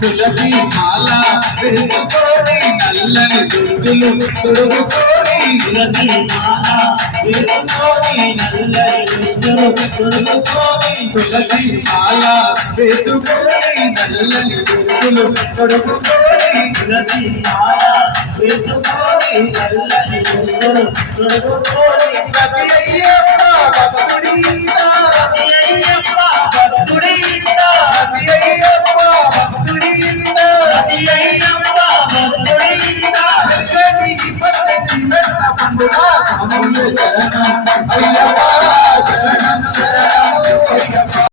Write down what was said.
తులసి మాల వేసుకొని నల్లని దుద్దులు తొడుగుకొని తులసి మాల వేసుకొని నల్లని దుద్దులు తొడుగుకొని తులసి మాల వేసుకొని నల్లని దుద్దులు తొడుగుకొని తులసి మాల వేసుకొని నల్లని దుద్దులు తొడుగుకొని ప్రతి అయ్యప్ప భక్తుడిగా ప్రతి అయ్యప్ప భక్తుడిగా ప్రతి అయ్యప్ప